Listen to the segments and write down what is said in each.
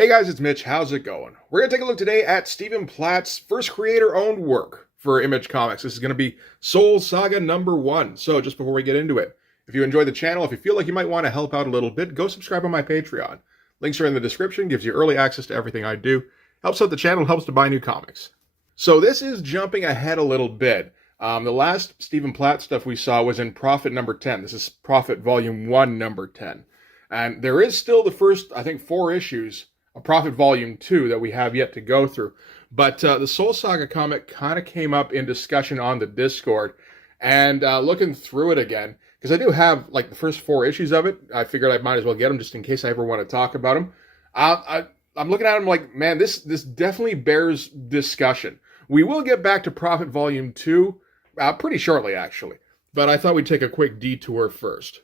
Hey guys, it's Mitch. How's it going? We're going to take a look today at Stephen Platt's first creator-owned work for Image Comics. This is going to be Soul Saga #1. So just before we get into it, if you enjoy the channel, if you feel like you might want to help out a little bit, go subscribe on my Patreon. Links are in the description, gives you early access to everything I do. Helps out the channel, helps to buy new comics. So this is jumping ahead a little bit. The last Stephen Platt stuff we saw was in Prophet #10. This is Prophet Volume 1, #10. And there is still the first, I think, 4 issues a Prophet Volume 2 that we have yet to go through. But the Soul Saga comic kind of came up in discussion on the Discord, and looking through it again, because I do have like the first 4 issues of it, I figured I might as well get them just in case I ever want to talk about them. I'm looking at them like, man, this definitely bears discussion. We will get back to Prophet Volume 2 pretty shortly, actually. But I thought we'd take a quick detour first.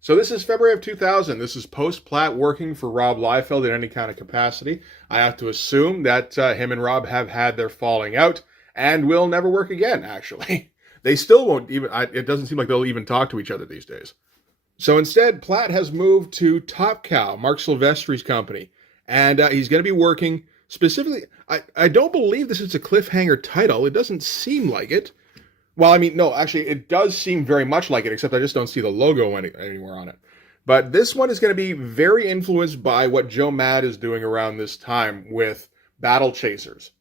So this is February of 2000. This is post-Platt working for Rob Liefeld in any kind of capacity. I have to assume that him and Rob have had their falling out and will never work again, actually. They still won't even, it doesn't seem like they'll even talk to each other these days. So instead, Platt has moved to Top Cow, Mark Silvestri's company. And he's going to be working specifically, I don't believe this is a cliffhanger title. It doesn't seem like it. Well, I mean, no, actually, it does seem very much like it, except I just don't see the logo anywhere on it. But this one is going to be very influenced by what Joe Mad is doing around this time with Battle Chasers.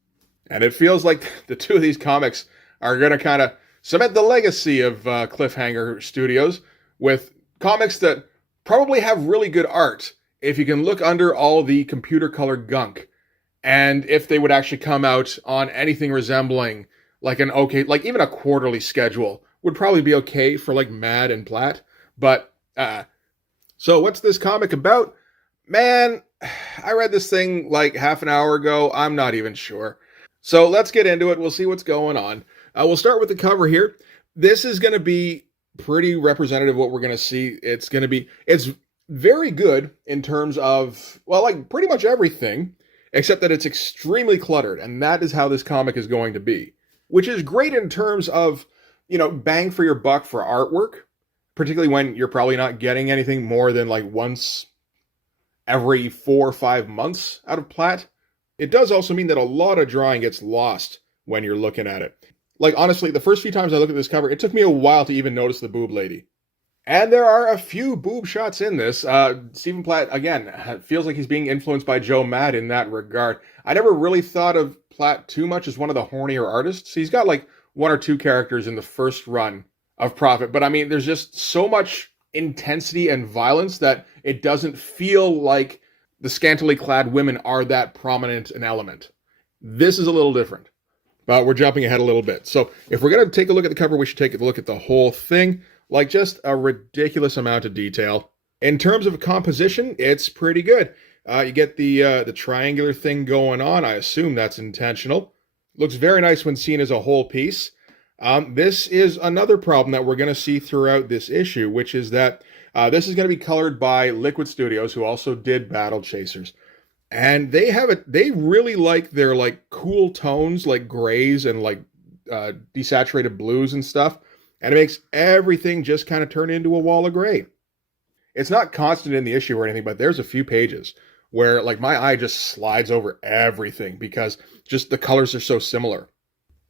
And it feels like the two of these comics are going to kind of cement the legacy of Cliffhanger Studios with comics that probably have really good art if you can look under all the computer-colored gunk. And if they would actually come out on anything resembling like an okay, like even a quarterly schedule would probably be okay for like Mad and Platt. But, so what's this comic about? Man, I read this thing like half an hour ago. I'm not even sure. So let's get into it. We'll see what's going on. We'll start with the cover here. This is going to be pretty representative of what we're going to see. It's very good in terms of, well, like pretty much everything, except that it's extremely cluttered. And that is how this comic is going to be. Which is great in terms of, you know, bang for your buck for artwork, particularly when you're probably not getting anything more than like once every 4 or 5 months out of Platt. It does also mean that a lot of drawing gets lost when you're looking at it. Like, honestly, the first few times I looked at this cover, it took me a while to even notice the boob lady. And there are a few boob shots in this. Stephen Platt, again, feels like he's being influenced by Joe Mad in that regard. I never really thought of Platt too much as one of the hornier artists. He's got like 1 or 2 characters in the first run of Prophet. But I mean, there's just so much intensity and violence that it doesn't feel like the scantily clad women are that prominent an element. This is a little different. But we're jumping ahead a little bit. So if we're going to take a look at the cover, we should take a look at the whole thing. Like just a ridiculous amount of detail. In terms of composition, it's pretty good. You get the triangular thing going on. I assume that's intentional. Looks very nice when seen as a whole piece. This is another problem that we're going to see throughout this issue, which is that this is going to be colored by Liquid Studios, who also did Battle Chasers. And they really like their like cool tones, like grays and like desaturated blues and stuff. And it makes everything just kind of turn into a wall of gray. It's not constant in the issue or anything, but there's a few pages where like my eye just slides over everything because just the colors are so similar.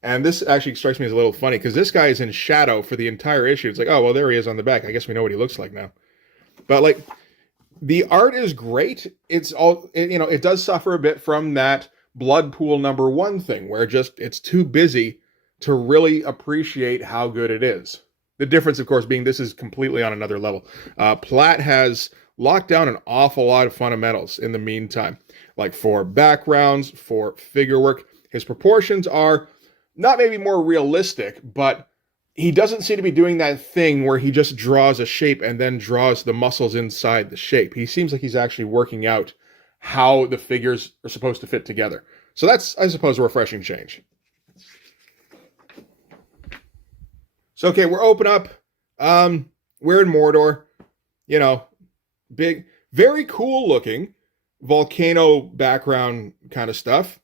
And this actually strikes me as a little funny because this guy is in shadow for the entire issue. It's like, oh, well, there he is on the back. I guess we know what he looks like now. But like the art is great. It's all, you know, it does suffer a bit from that Blood Pool #1 thing where just it's too busy to really appreciate how good it is. The difference, of course, being this is completely on another level. Platt has locked down an awful lot of fundamentals in the meantime, like for backgrounds, for figure work. His proportions are not maybe more realistic, but he doesn't seem to be doing that thing where he just draws a shape and then draws the muscles inside the shape. He seems like he's actually working out how the figures are supposed to fit together. So that's, I suppose, a refreshing change. So, okay, we're open up. We're in Mordor. You know, big, very cool looking volcano background kind of stuff.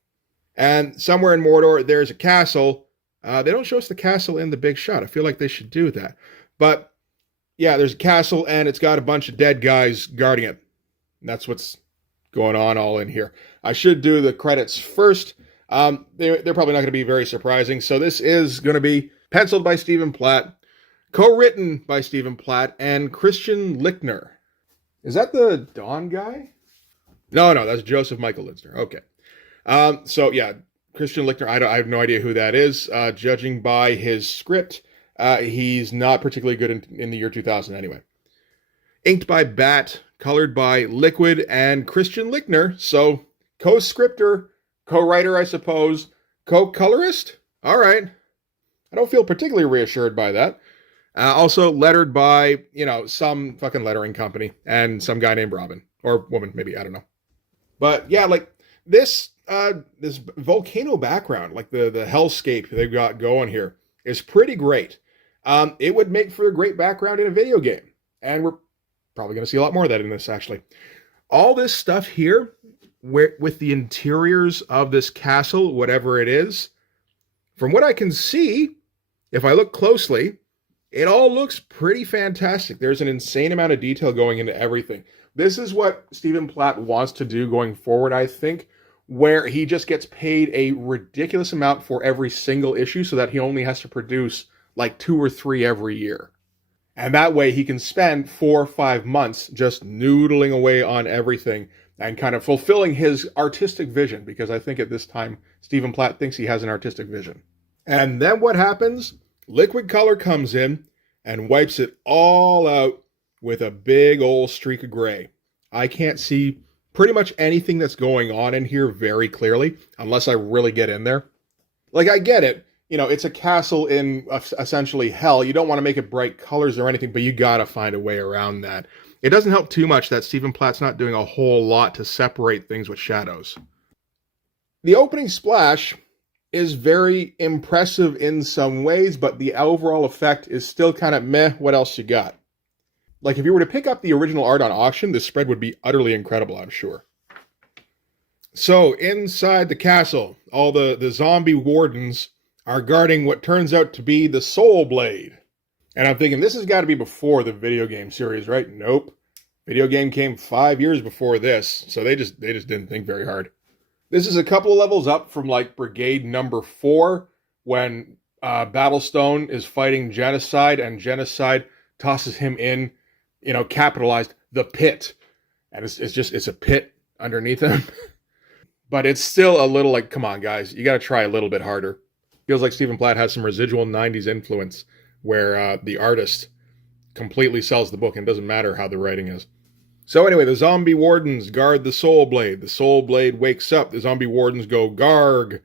And somewhere in Mordor, there's a castle. They don't show us the castle in the big shot. I feel like they should do that. But, yeah, there's a castle, and it's got a bunch of dead guys guarding it. And that's what's going on all in here. I should do the credits first. They're probably not going to be very surprising. So this is going to be penciled by Stephen Platt, co-written by Stephen Platt, and Christian Lichtner. Is that the Dawn guy? No, that's Joseph Michael Litzner. Okay. So yeah, Christian Lichtner, I have no idea who that is. Judging by his script, he's not particularly good in the year 2000 anyway. Inked by Bat, colored by Liquid and Christian Lichtner. So co-scripter, co-writer, I suppose, co-colorist? All right. I don't feel particularly reassured by that. Also lettered by, some fucking lettering company and some guy named Robin. Or woman, maybe, I don't know. But yeah, like this volcano background, like the hellscape they've got going here, is pretty great. It would make for a great background in a video game. And we're probably going to see a lot more of that in this, actually. All this stuff here, with the interiors of this castle, whatever it is, from what I can see, if I look closely, it all looks pretty fantastic. There's an insane amount of detail going into everything. This is what Stephen Platt wants to do going forward, I think, where he just gets paid a ridiculous amount for every single issue so that he only has to produce like 2 or 3 every year. And that way he can spend 4 or 5 months just noodling away on everything and kind of fulfilling his artistic vision, because I think at this time Stephen Platt thinks he has an artistic vision. And then what happens? Liquid color comes in and wipes it all out with a big old streak of gray. I can't see pretty much anything that's going on in here very clearly, unless I really get in there. Like, I get it. It's a castle in essentially hell. You don't want to make it bright colors or anything, but you gotta find a way around that. It doesn't help too much that Stephen Platt's not doing a whole lot to separate things with shadows. The opening splash is very impressive in some ways, but the overall effect is still kind of meh. What else you got? Like, if you were to pick up the original art on auction, this spread would be utterly incredible, I'm sure. So, inside the castle, all the zombie wardens are guarding what turns out to be the Soul Blade. And I'm thinking, this has got to be before the video game series, right? Nope. Video game came 5 years before this, so they just didn't think very hard. This is a couple of levels up from, like, Brigade number 4, when Battlestone is fighting Genocide, and Genocide tosses him in, capitalized, the pit. And it's a pit underneath him. But it's still a little like, come on, guys, you got to try a little bit harder. Feels like Stephen Platt has some residual 90s influence, where the artist completely sells the book and doesn't matter how the writing is. So anyway, the zombie wardens guard the Soul Blade. The Soul Blade wakes up. The zombie wardens go Garg.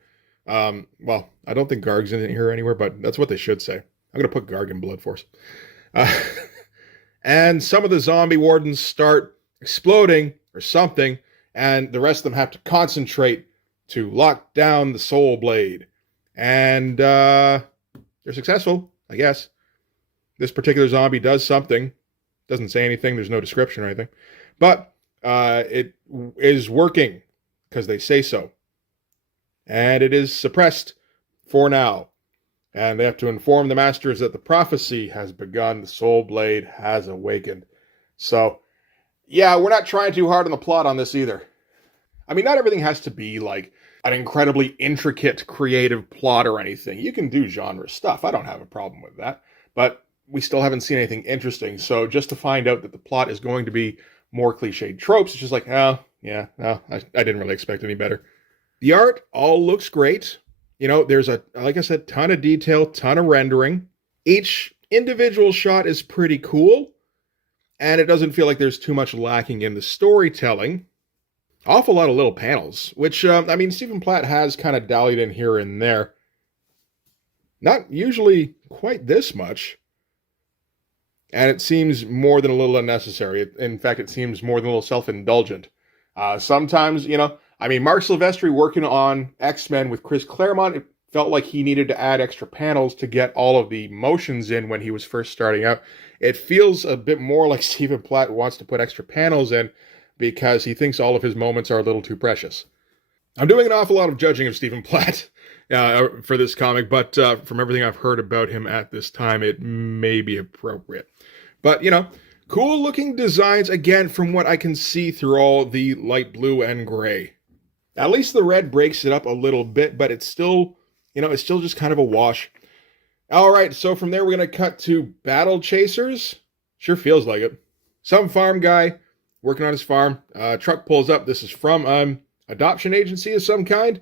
Well, I don't think Garg's in here anywhere, but that's what they should say. I'm going to put Garg in Blood Force. And some of the zombie wardens start exploding or something, and the rest of them have to concentrate to lock down the Soul Blade. And they're successful, I guess. This particular zombie does something. Doesn't say anything. There's no description or anything. But it is working because they say so. And it is suppressed for now. And they have to inform the masters that the prophecy has begun. The Soul Blade has awakened. So, yeah, we're not trying too hard on the plot on this either. I mean, not everything has to be like an incredibly intricate, creative plot or anything. You can do genre stuff. I don't have a problem with that. But we still haven't seen anything interesting. So just to find out that the plot is going to be more cliched tropes, it's just like, I didn't really expect any better. The art all looks great. There's like I said, ton of detail, ton of rendering. Each individual shot is pretty cool. And it doesn't feel like there's too much lacking in the storytelling. Awful lot of little panels, which, Stephen Platt has kind of dallied in here and there. Not usually quite this much. And it seems more than a little unnecessary. In fact, it seems more than a little self-indulgent. Sometimes, Mark Silvestri working on X-Men with Chris Claremont, it felt like he needed to add extra panels to get all of the motions in when he was first starting out. It feels a bit more like Stephen Platt wants to put extra panels in because he thinks all of his moments are a little too precious. I'm doing an awful lot of judging of Stephen Platt for this comic, but from everything I've heard about him at this time, it may be appropriate. But, Cool looking designs, again, from what I can see through all the light blue and gray. At least the red breaks it up a little bit, but it's still, it's still just kind of a wash. All right, so from there we're going to cut to Battle Chasers. Sure feels like it. Some farm guy working on his farm. Truck pulls up. This is from adoption agency of some kind.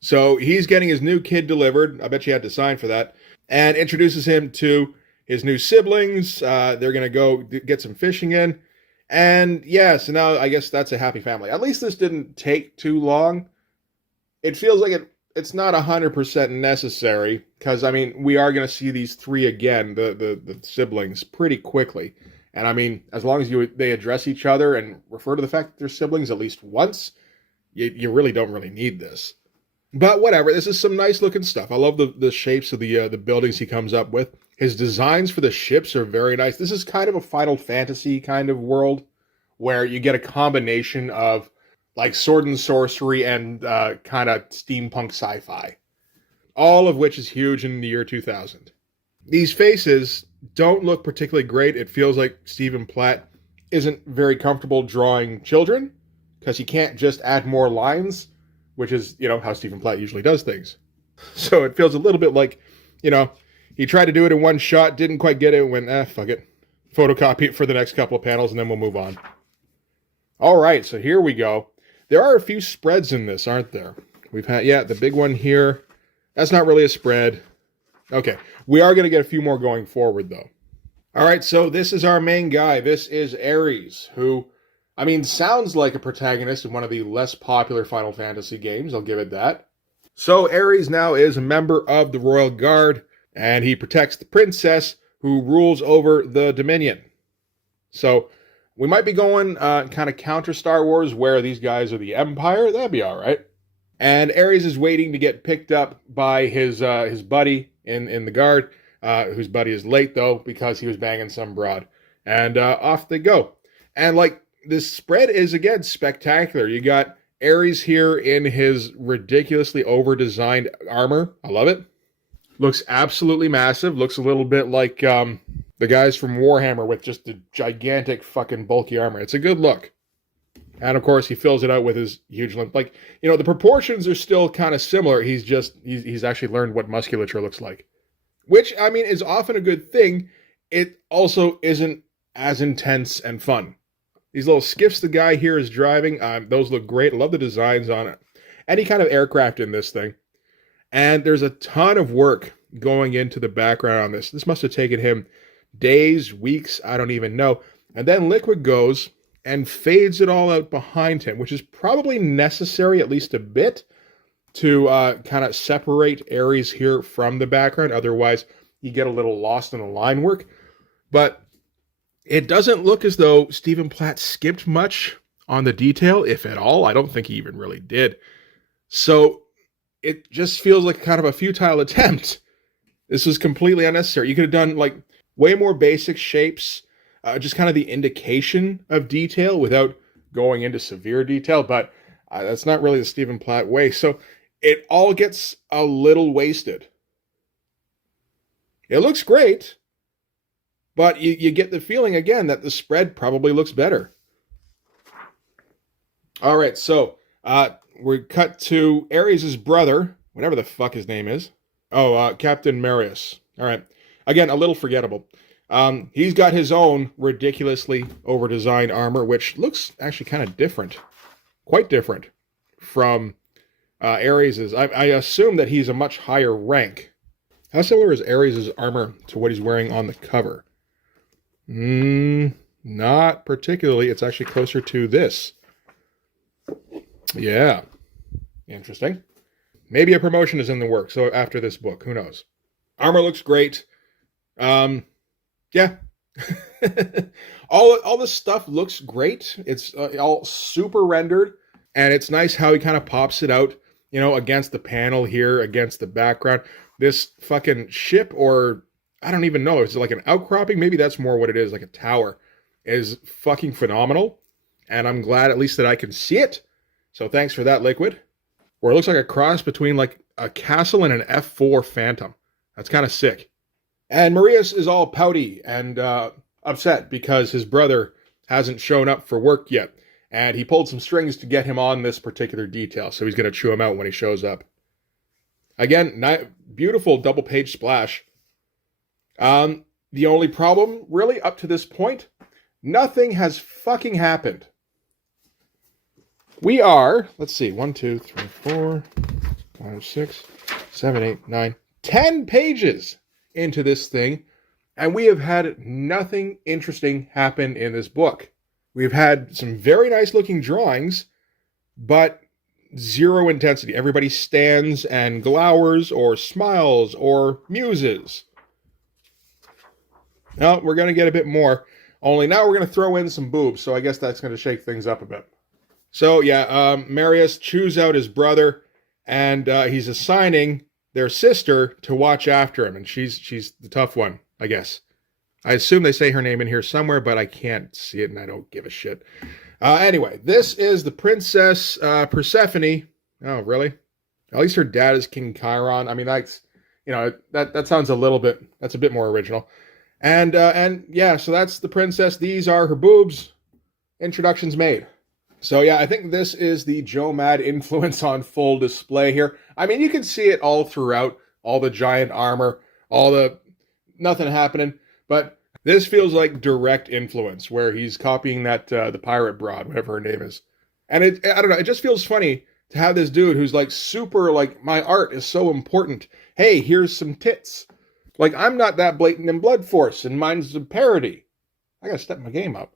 So he's getting his new kid delivered. I bet you had to sign for that. And introduces him to his new siblings. They're going to go get some fishing in. And yeah, so now I guess that's a happy family. At least this didn't take too long. It feels like it's not 100% necessary, because, I mean, we are going to see these three again, the siblings, pretty quickly. And, I mean, as long as they address each other and refer to the fact that they're siblings at least once, you really don't really need this. But whatever, this is some nice-looking stuff. I love the shapes of the buildings he comes up with. His designs for the ships are very nice. This is kind of a Final Fantasy kind of world, where you get a combination of like sword and sorcery and kind of steampunk sci-fi. All of which is huge in the year 2000. These faces don't look particularly great. It feels like Stephen Platt isn't very comfortable drawing children, because he can't just add more lines, which is, how Stephen Platt usually does things. So it feels a little bit like, he tried to do it in one shot, didn't quite get it, went, fuck it. Photocopy it for the next couple of panels, and then we'll move on. All right, so here we go. There are a few spreads in this, aren't there? We've had, the big one here. That's not really a spread. Okay, we are going to get a few more going forward, though. All right, so this is our main guy. This is Ares, who, I mean, sounds like a protagonist in one of the less popular Final Fantasy games. I'll give it that. So Ares now is a member of the Royal Guard, and he protects the princess who rules over the Dominion. So we might be going kind of counter Star Wars, where these guys are the Empire. That'd be all right. And Ares is waiting to get picked up by his buddy in the guard, whose buddy is late, though, because he was banging some broad. And off they go. And, like, this spread is, again, spectacular. You got Ares here in his ridiculously over-designed armor. I love it. Looks absolutely massive. Looks a little bit like the guys from Warhammer with just the gigantic fucking bulky armor. It's a good look. And, of course, he fills it out with his huge limp. Like, the proportions are still kind of similar. He's actually learned what musculature looks like. Which, I mean, is often a good thing. It also isn't as intense and fun. These little skiffs the guy here is driving, those look great. I love the designs on it. Any kind of aircraft in this thing. And there's a ton of work going into the background on this. This must have taken him days, weeks, I don't even know. And then Liquid goes and fades it all out behind him, which is probably necessary, at least a bit, to kind of separate Ares here from the background. Otherwise, you get a little lost in the line work. But it doesn't look as though Stephen Platt skipped much on the detail, if at all. I don't think he even really did. So it just feels like kind of a futile attempt. This was completely unnecessary. You could have done like way more basic shapes, just kind of the indication of detail without going into severe detail, but that's not really the Stephen Platt way. So it all gets a little wasted. It looks great, but you get the feeling, again, that the spread probably looks better. All right, so we cut to Ares' brother, whatever the fuck his name is. Oh, Captain Marius. All right. Again, a little forgettable. He's got his own ridiculously over-designed armor, which looks actually kind of different. Quite different from Ares's. I assume that he's a much higher rank. How similar is Ares's armor to what he's wearing on the cover? Not particularly. It's actually closer to this. Yeah. Interesting. Maybe a promotion is in the works, so after this book, who knows? Armor looks great. Yeah. all this stuff looks great. It's all super rendered, and it's nice how he kind of pops it out, against the panel here, against the background. This fucking ship, or I don't even know, is it like an outcropping? Maybe that's more what it is, like a tower, is fucking phenomenal, and I'm glad at least that I can see it. So thanks for that, Liquid. Where it looks like a cross between like a castle and an F4 Phantom. That's kind of sick. And Marius is all pouty and upset because his brother hasn't shown up for work yet. And he pulled some strings to get him on this particular detail. So he's going to chew him out when he shows up. Again, beautiful double page splash. The only problem, really, up to this point, nothing has fucking happened. We are, let's see, 1, 2, 3, 4, 5, 6, 7, 8, 9, 10 pages into this thing, and we have had nothing interesting happen in this book. We've had some very nice looking drawings, but zero intensity. Everybody stands and glowers or smiles or muses. Now, we're going to get a bit more, only now we're going to throw in some boobs, so I guess that's going to shake things up a bit. So, yeah, Marius chews out his brother, and he's assigning their sister to watch after him, and she's the tough one, I guess. I assume they say her name in here somewhere, but I can't see it, and I don't give a shit. Anyway, this is the Princess Persephone. Oh, really? At least her dad is King Chiron. I mean, that's, you know, that sounds that's a bit more original. And yeah, so that's the princess. These are her boobs. Introduction's made. So yeah, I think this is the Joe Mad influence on full display here. I mean, you can see it all throughout, all the giant armor, nothing happening, but this feels like direct influence, where he's copying that, the pirate broad, whatever her name is. And I don't know, it just feels funny to have this dude who's like super, like, my art is so important. Hey, here's some tits. Like, I'm not that blatant in Blood Force, and mine's a parody. I gotta step my game up.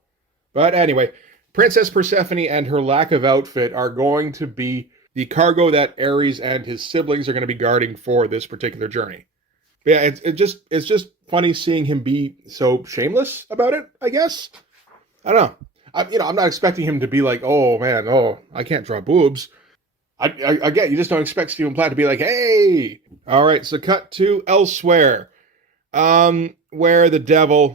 But anyway, Princess Persephone and her lack of outfit are going to be the cargo that Ares and his siblings are going to be guarding for this particular journey. But yeah, it's just funny seeing him be so shameless about it, I guess. I don't know. I'm not expecting him to be like, oh man, I can't draw boobs. I get, you just don't expect Stephen Platt to be like, hey! Alright, so cut to elsewhere. Where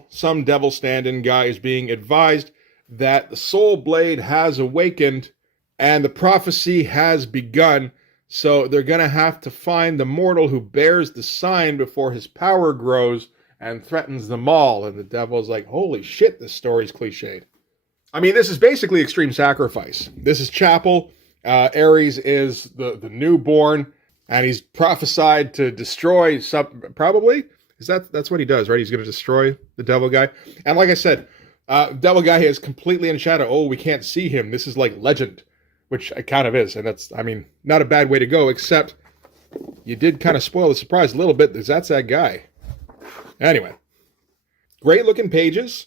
some devil stand-in guy is being advised that the soul blade has awakened and the prophecy has begun, so they're going to have to find the mortal who bears the sign before his power grows and threatens them all. And the devil's like, holy shit, this story's cliched. I mean, this is basically Extreme Sacrifice. This is Chapel. Ares is the newborn, and he's prophesied to destroy probably. That's what he does, right? He's going to destroy the devil guy. And like I said, devil guy is completely in shadow. Oh, we can't see him. This is like legend, which it kind of is. And that's, I mean, not a bad way to go, except you did kind of spoil the surprise a little bit, because that's that guy. Anyway, great looking pages.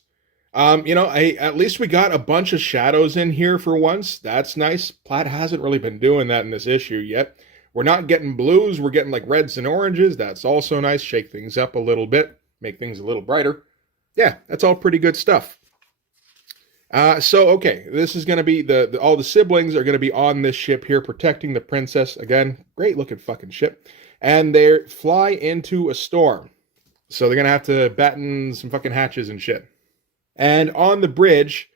At least we got a bunch of shadows in here for once. That's nice. Platt hasn't really been doing that in this issue yet. We're not getting blues, we're getting like reds and oranges. That's also nice. Shake things up a little bit, make things a little brighter. Yeah, that's all pretty good stuff. Okay, this is going to be all the siblings are going to be on this ship here protecting the princess. Again, great looking fucking ship. And they fly into a storm. So they're going to have to batten some fucking hatches and shit. And on the bridge,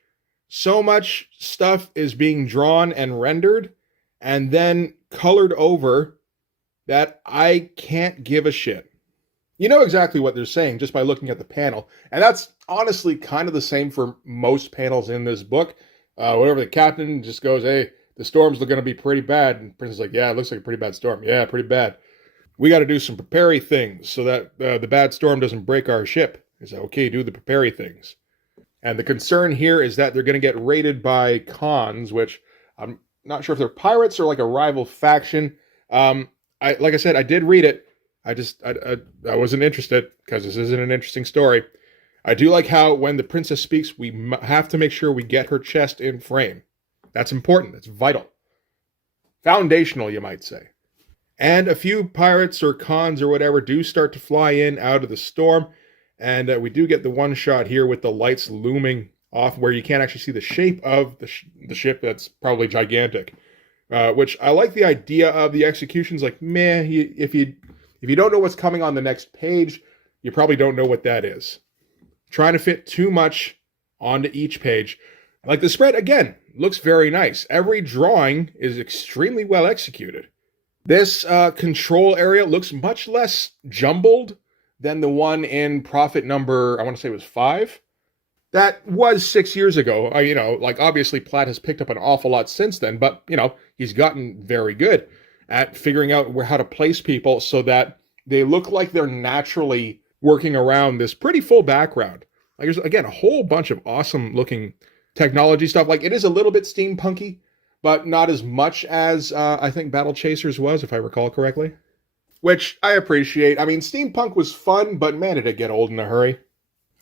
so much stuff is being drawn and rendered and then colored over that I can't give a shit. You know exactly what they're saying just by looking at the panel. And that's honestly kind of the same for most panels in this book. Whatever the captain just goes, hey, the storm's going to be pretty bad. And Prince is like, yeah, it looks like a pretty bad storm. Yeah, pretty bad. We got to do some preparing things so that the bad storm doesn't break our ship. He's like, okay, do the preparing things. And the concern here is that they're going to get raided by Khans, which I'm not sure if they're pirates or like a rival faction. Like I said, I did read it. I wasn't interested because this isn't an interesting story. I do like how when the princess speaks, we have to make sure we get her chest in frame. That's important. That's vital. Foundational, you might say. And a few pirates or Khans or whatever do start to fly in out of the storm. And we do get the one shot here with the lights looming off where you can't actually see the shape of the ship that's probably gigantic. Which I like the idea of. The execution's like, meh, if you don't know what's coming on the next page, you probably don't know what that is. Trying to fit too much onto each page. Like the spread, again, looks very nice. Every drawing is extremely well executed. This control area looks much less jumbled than the one in Prophet number, I want to say it was 5. That was 6 years ago. Like obviously Platt has picked up an awful lot since then, but he's gotten very good at figuring out how to place people so that they look like they're naturally working around this pretty full background. Like there's again a whole bunch of awesome looking technology stuff. Like it is a little bit steampunky, but not as much as I think Battle Chasers was, if I recall correctly. Which I appreciate. I mean, steampunk was fun, but man, did it get old in a hurry.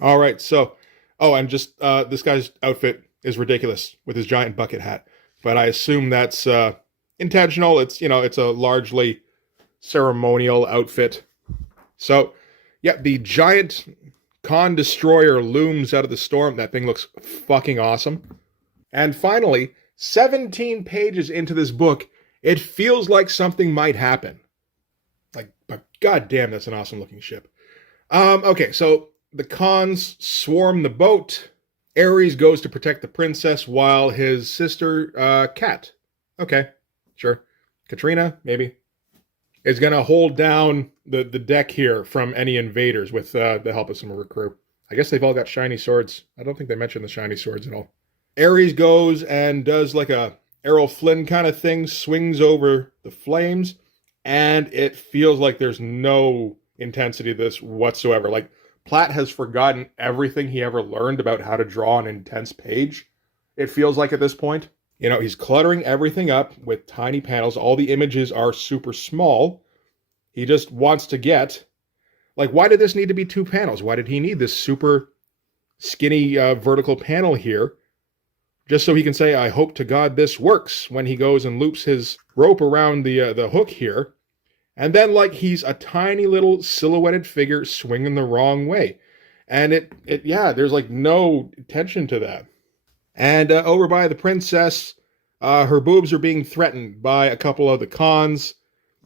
All right, so, oh, and just this guy's outfit is ridiculous with his giant bucket hat, but I assume that's intentional. It's a largely ceremonial outfit. So, yeah, the giant con destroyer looms out of the storm. That thing looks fucking awesome. And finally, 17 pages into this book, it feels like something might happen. Like, but goddamn, that's an awesome looking ship. Okay, so the cons swarm the boat. Ares goes to protect the princess while his sister, Kat, okay, sure, Katrina, maybe, is gonna hold down the deck here from any invaders with the help of some of her crew. I guess they've all got shiny swords. I don't think they mentioned the shiny swords at all. Ares goes and does like a Errol Flynn kind of thing, swings over the flames, and it feels like there's no intensity to this whatsoever. Like, Platt has forgotten everything he ever learned about how to draw an intense page, it feels like at this point. He's cluttering everything up with tiny panels. All the images are super small. He just wants to get... Like, why did this need to be 2 panels? Why did he need this super skinny vertical panel here? Just so he can say, I hope to God this works, when he goes and loops his rope around the hook here. And then, like, he's a tiny little silhouetted figure swinging the wrong way. And there's, like, no tension to that. And over by the princess, her boobs are being threatened by a couple of the cons.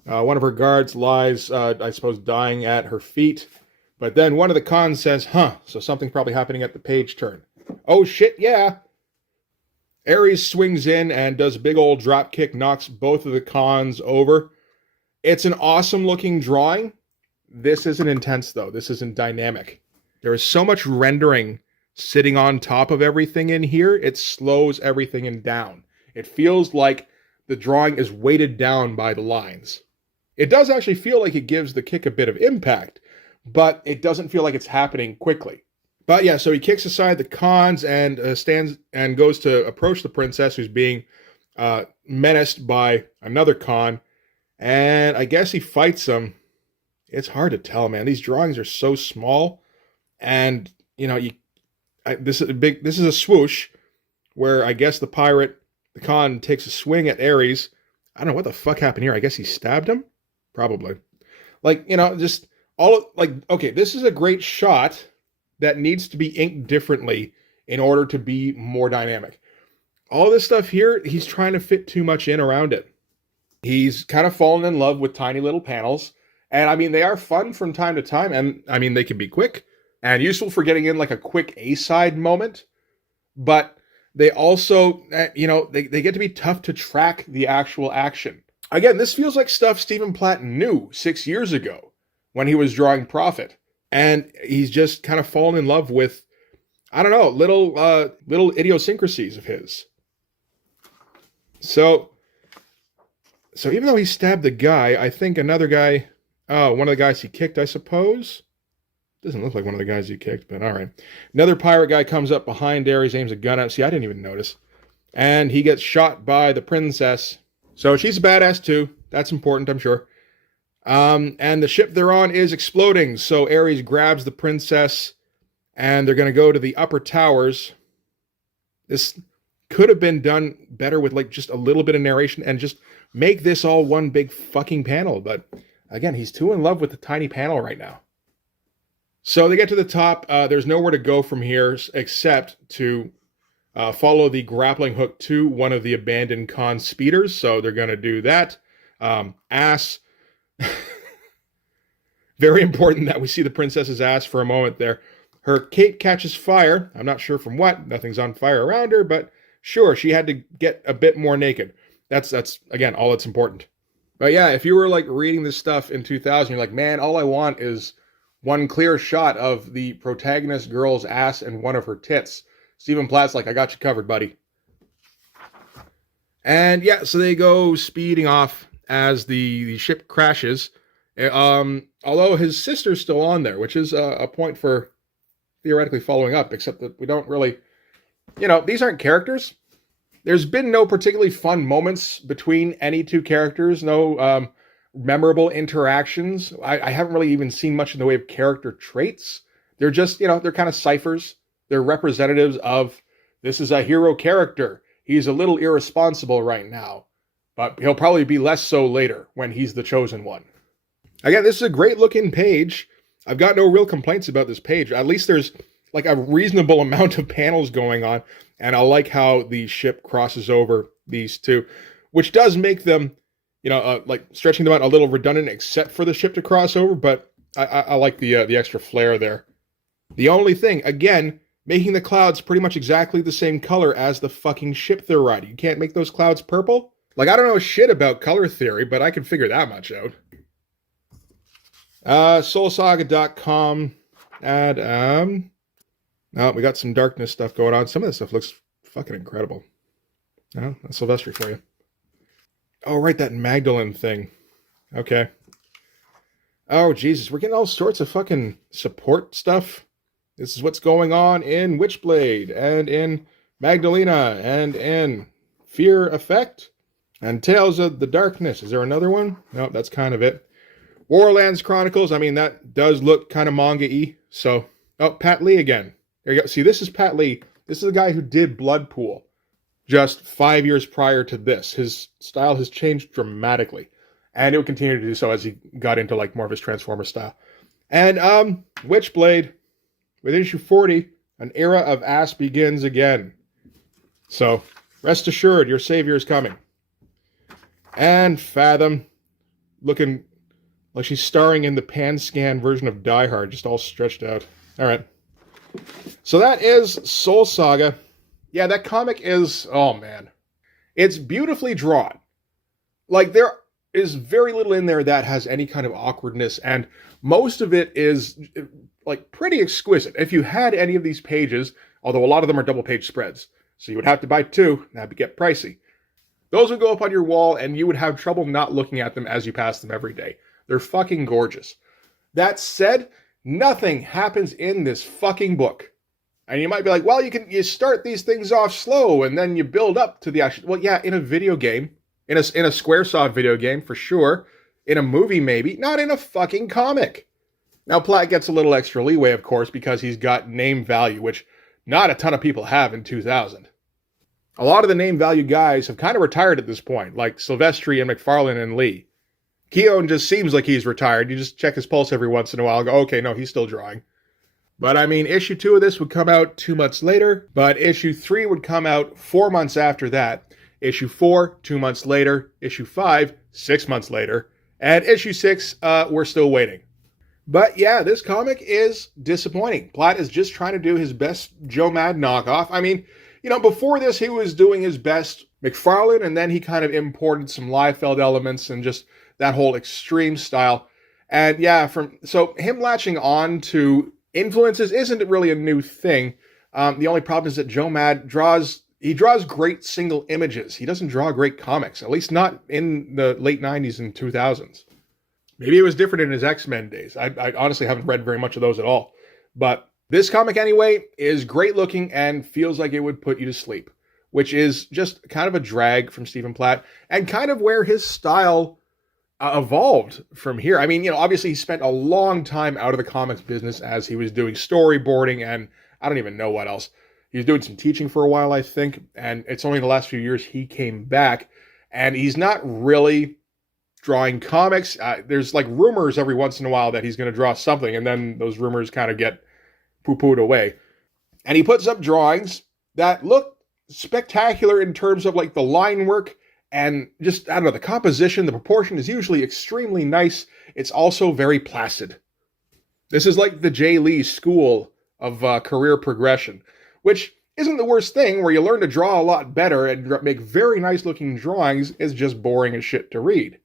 One of her guards lies, I suppose, dying at her feet. But then one of the cons says, so something's probably happening at the page turn. Oh, shit, yeah. Ares swings in and does a big old drop kick, knocks both of the cons over. It's an awesome looking drawing. This isn't intense though. This isn't dynamic. There is so much rendering sitting on top of everything in here. It slows everything down. It feels like the drawing is weighted down by the lines. It does actually feel like it gives the kick a bit of impact, but it doesn't feel like it's happening quickly. But yeah, so he kicks aside the cons and stands and goes to approach the princess, who's being menaced by another con. And I guess he fights them. It's hard to tell, man. These drawings are so small, and this is a swoosh where I guess the con takes a swing at Ares. I don't know what the fuck happened here. I guess he stabbed him, probably. This is a great shot that needs to be inked differently in order to be more dynamic. All this stuff here, he's trying to fit too much in around it. He's kind of fallen in love with tiny little panels. And I mean, they are fun from time to time. And I mean, they can be quick and useful for getting in like a quick A-side moment. But they also, they get to be tough to track the actual action. Again, this feels like stuff Stephen Platt knew 6 years ago when he was drawing Prophet. And he's just kind of fallen in love with, I don't know, little idiosyncrasies of his. So even though he stabbed the guy, I think another guy, one of the guys he kicked, I suppose. Doesn't look like one of the guys he kicked, but all right. Another pirate guy comes up behind Ares, aims a gun at. See, I didn't even notice. And he gets shot by the princess. So she's a badass too. That's important, I'm sure. And the ship they're on is exploding. So Ares grabs the princess, and they're going to go to the upper towers. This could have been done better with like just a little bit of narration and just make this all one big fucking panel. But again, he's too in love with the tiny panel right now. So they get to the top. There's nowhere to go from here except to follow the grappling hook to one of the abandoned con speeders. So they're going to do that. Ass. Very important that we see the princess's ass for a moment there. Her cape catches fire. I'm not sure from what. Nothing's on fire around her, but sure, she had to get a bit more naked. That's again, all that's important. But yeah, if you were like reading this stuff in 2000, you're like, man, all I want is one clear shot of the protagonist girl's ass and one of her tits. Stephen Platt's like, I got you covered, buddy. And yeah, so they go speeding off as the ship crashes. Although his sister's still on there, which is a point for theoretically following up, except that we don't really, these aren't characters. There's been no particularly fun moments between any two characters, no memorable interactions. I haven't really even seen much in the way of character traits. They're just, they're kind of ciphers. They're representatives of, this is a hero character. He's a little irresponsible right now, but he'll probably be less so later when he's the chosen one. Again, this is a great looking page. I've got no real complaints about this page. At least there's like a reasonable amount of panels going on, and I like how the ship crosses over these two, which does make them, like stretching them out a little redundant, except for the ship to cross over, but I like the extra flair there. The only thing, again, making the clouds pretty much exactly the same color as the fucking ship they're riding. You can't make those clouds purple? Like, I don't know shit about color theory, but I can figure that much out. SoulSaga.com. And, oh, we got some darkness stuff going on. Some of this stuff looks fucking incredible. Oh, that's Silvestri for you. Oh, right, that Magdalene thing. Okay. Oh, Jesus, we're getting all sorts of fucking support stuff. This is what's going on in Witchblade, and in Magdalena, and in Fear Effect, and Tales of the Darkness. Is there another one? No, that's kind of it. Warlands Chronicles, I mean, that does look kind of manga-y. So, oh, Pat Lee again. There you go. See, this is Pat Lee. This is the guy who did Bloodpool just 5 years prior to this. His style has changed dramatically, and it will continue to do so as he got into like more of his Transformer style. And Witchblade, with issue 40, an era of ass begins again. So, rest assured, your savior is coming. And Fathom, looking like she's starring in the pan-scan version of Die Hard, just all stretched out. All right. So that is Soul Saga. Yeah, that comic is, oh man. It's beautifully drawn. Like, there is very little in there that has any kind of awkwardness, and most of it is like pretty exquisite. If you had any of these pages, although a lot of them are double page spreads, so you would have to buy two, that'd get pricey. Those would go up on your wall and you would have trouble not looking at them as you pass them every day. They're fucking gorgeous. That said, nothing happens in this fucking book. And you might be like, well, you start these things off slow and then you build up to the action. Well, yeah, in a video game, in a Squaresoft video game for sure, in a movie maybe, not in a fucking comic. Now, Platt gets a little extra leeway, of course, because he's got name value, which not a ton of people have in 2000. A lot of the name value guys have kind of retired at this point, like Silvestri and McFarlane and Lee. Keown just seems like he's retired. You just check his pulse every once in a while and go, okay, no, he's still drawing. But I mean, issue 2 of this would come out 2 months later, but issue 3 would come out 4 months after that. Issue 4, 2 months later. Issue 5, 6 months later. And issue 6, we're still waiting. But yeah, this comic is disappointing. Platt is just trying to do his best Joe Mad knockoff. I mean, before this, he was doing his best McFarlane, and then he kind of imported some Liefeld elements and just that whole extreme style. And yeah, so him latching on to influences isn't really a new thing. The only problem is that Joe Mad draws great single images. He doesn't draw great comics, at least not in the late 90s and 2000s. Maybe it was different in his X-Men days. I honestly haven't read very much of those at all. But this comic, anyway, is great looking and feels like it would put you to sleep, which is just kind of a drag from Stephen Platt and kind of where his style evolved from here. I mean, obviously he spent a long time out of the comics business as he was doing storyboarding and I don't even know what else. He was doing some teaching for a while, I think, and it's only the last few years he came back, and he's not really drawing comics. There's like rumors every once in a while that he's going to draw something, and then those rumors kind of get poo-pooed away. And he puts up drawings that look spectacular in terms of like the line work and just, I don't know, the composition, the proportion is usually extremely nice. It's also very placid. This is like the Jay Lee school of career progression, which isn't the worst thing, where you learn to draw a lot better and make very nice looking drawings. Is just boring as shit to read.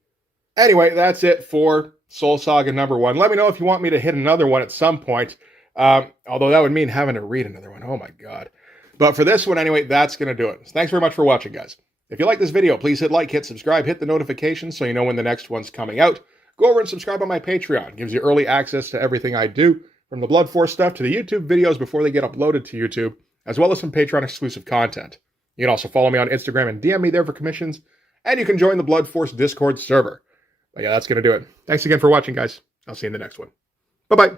Anyway, that's it for Soul Saga number 1. Let me know if you want me to hit another one at some point. Although that would mean having to read another one. Oh my God. But for this one anyway, that's going to do it. So thanks very much for watching, guys. If you like this video, please hit like, hit subscribe, hit the notifications so you know when the next one's coming out. Go over and subscribe on my Patreon. It gives you early access to everything I do, from the Blood Force stuff to the YouTube videos before they get uploaded to YouTube, as well as some Patreon exclusive content. You can also follow me on Instagram and DM me there for commissions, and you can join the Blood Force Discord server. But yeah, that's going to do it. Thanks again for watching, guys. I'll see you in the next one. Bye-bye.